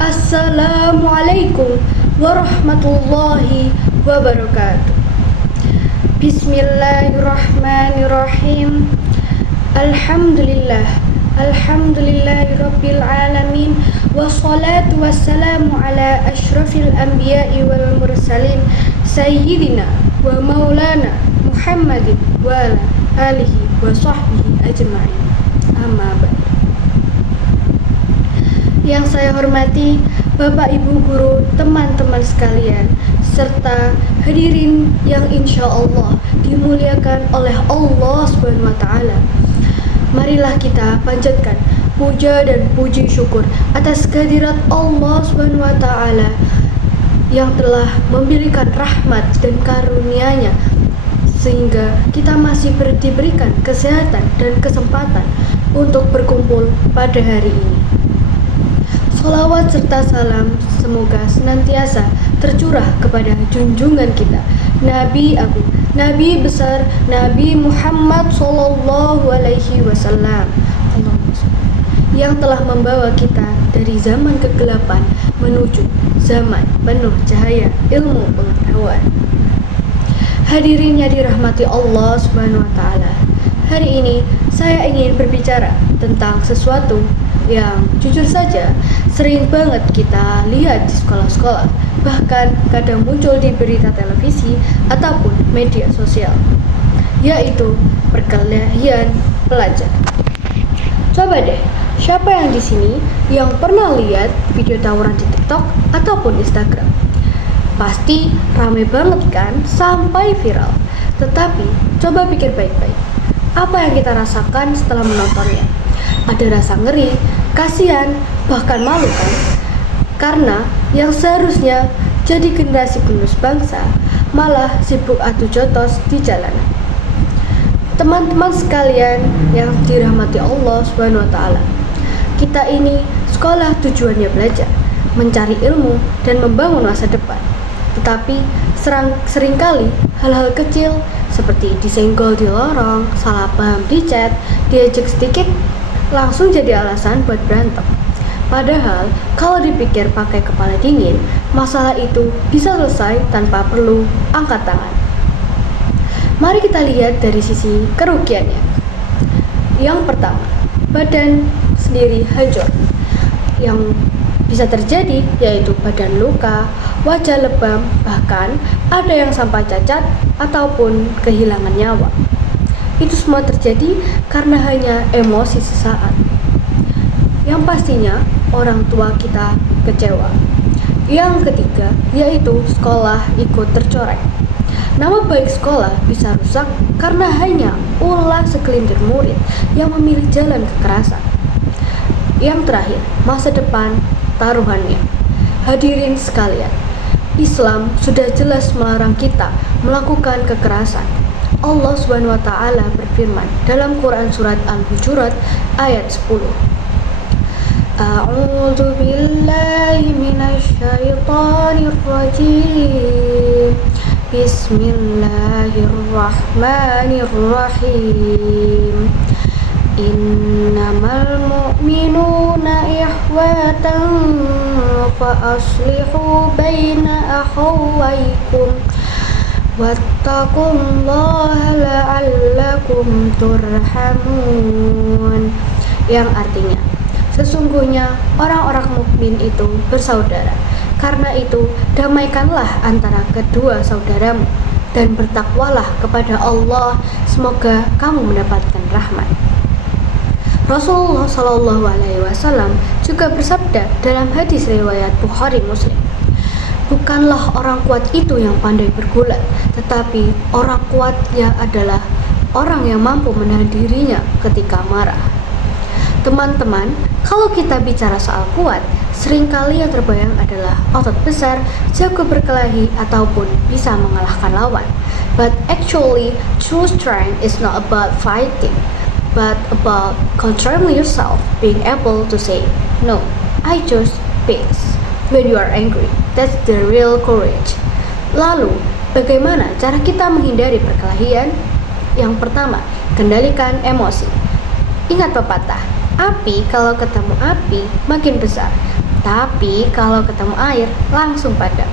Assalamualaikum warahmatullahi wabarakatuh. Bismillahirrahmanirrahim. Alhamdulillahirabbil alamin. Wassalatu wassalamu ala asyrafil anbiya'i wal mursalin sayyidina wa maulana Muhammadin wa ala alihi wa sahbihi ajma'in. Amma ba'd. Yang saya hormati Bapak Ibu guru, teman-teman sekalian, serta hadirin yang insya Allah dimuliakan oleh Allah SWT. Marilah kita panjatkan puja dan puji syukur atas kehadirat Allah SWT yang telah memberikan rahmat dan karunia-Nya sehingga kita masih diberikan kesehatan dan kesempatan untuk berkumpul pada hari ini. Sholawat serta salam semoga senantiasa tercurah kepada junjungan kita, Nabi Agung, Nabi besar, Nabi Muhammad Sallallahu Alaihi Wasallam, yang telah membawa kita dari zaman kegelapan menuju zaman penuh cahaya ilmu pengetahuan. Hadirin yang dirahmati Allah Subhanahu Wa Taala, hari ini saya ingin berbicara tentang sesuatu yang jujur saja sering banget kita lihat di sekolah-sekolah, bahkan kadang muncul di berita televisi ataupun media sosial, yaitu perkelahian pelajar. Coba deh, siapa yang di sini yang pernah lihat video tawuran di TikTok ataupun Instagram? Pasti rame banget kan, sampai viral. Tetapi coba pikir baik-baik, apa yang kita rasakan setelah menontonnya? Ada rasa ngeri, kasihan, bahkan malu kan? Karena yang seharusnya jadi generasi penerus bangsa malah sibuk adu jotos di jalanan. Teman-teman sekalian yang dirahmati Allah SWT, kita ini sekolah tujuannya belajar, mencari ilmu dan membangun masa depan. Tetapi seringkali hal-hal kecil seperti disenggol di lorong, salah paham di chat, diejek sedikit langsung jadi alasan buat berantem. Padahal kalau dipikir pakai kepala dingin, masalah itu bisa selesai tanpa perlu angkat tangan. Mari kita lihat dari sisi kerugiannya. Yang pertama, badan sendiri hancur. Yang bisa terjadi yaitu badan luka, wajah lebam, bahkan ada yang sampai cacat ataupun kehilangan nyawa. Itu semua terjadi karena hanya emosi sesaat. Yang pastinya orang tua kita kecewa. Yang ketiga yaitu sekolah ikut tercoreng. Nama baik sekolah bisa rusak karena hanya ulah segelintir murid yang memilih jalan kekerasan. Yang terakhir, masa depan taruhannya. Hadirin sekalian, Islam sudah jelas melarang kita melakukan kekerasan. Allah SWT berfirman dalam Quran surat Al-Hujurat ayat 10. A'udzu billahi minasyaitonir rajim. Bismillahirrahmanirrahim. Innamal mu'minuna ikhwatan fa aslihu baina akhawaykum wattaqullaha la'allakum turhamun. Yang artinya, sesungguhnya orang-orang mukmin itu bersaudara. Karena itu, damaikanlah antara kedua saudaramu dan bertakwalah kepada Allah, semoga kamu mendapatkan rahmat. Rasulullah Shallallahu Alaihi Wasallam juga bersabda dalam hadis riwayat Bukhari Muslim, bukanlah orang kuat itu yang pandai bergulat, tetapi orang kuatnya adalah orang yang mampu menahan dirinya ketika marah. Teman-teman, kalau kita bicara soal kuat, seringkali yang terbayang adalah otot besar, jago berkelahi, ataupun bisa mengalahkan lawan. But actually, true strength is not about fighting, but about controlling yourself, being able to say, no, I choose peace. When you are angry, that's the real courage. Lalu, bagaimana cara kita menghindari perkelahian? Yang pertama, kendalikan emosi. Ingat pepatah, api kalau ketemu api makin besar. Tapi kalau ketemu air, langsung padam.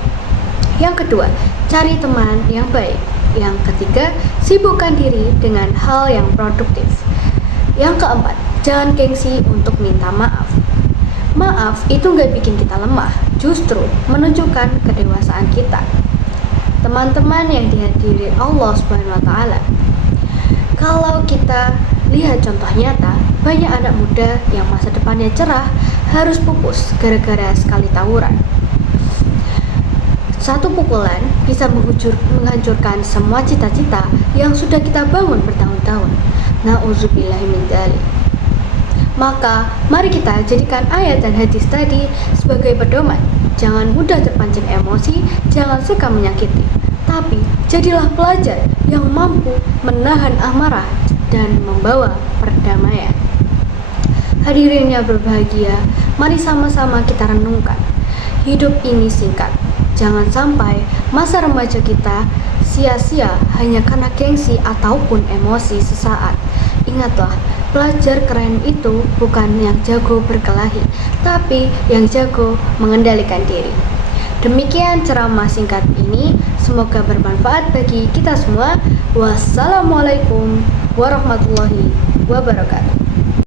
Yang kedua, cari teman yang baik. Yang ketiga, sibukkan diri dengan hal yang produktif. Yang keempat, jangan gengsi untuk minta maaf. Maaf itu nggak bikin kita lemah, justru menunjukkan kedewasaan kita. Teman-teman yang dihadiri Allah Subhanahu wa Ta'ala, kalau kita lihat contoh nyata, banyak anak muda yang masa depannya cerah harus pupus gara-gara sekali tawuran. Satu pukulan bisa menghancurkan semua cita-cita yang sudah kita bangun bertahun-tahun. Na'udzubillahi min dzalik. Maka, mari kita jadikan ayat dan hadis tadi sebagai pedoman. Jangan mudah terpancing emosi, jangan suka menyakiti. Tapi, jadilah pelajar yang mampu menahan amarah dan membawa perdamaian. Hadirin yang berbahagia, mari sama-sama kita renungkan. Hidup ini singkat. Jangan sampai masa remaja kita sia-sia hanya karena gengsi ataupun emosi sesaat. Ingatlah, pelajar keren itu bukan yang jago berkelahi, tapi yang jago mengendalikan diri. Demikian ceramah singkat ini, semoga bermanfaat bagi kita semua. Wassalamualaikum warahmatullahi wabarakatuh.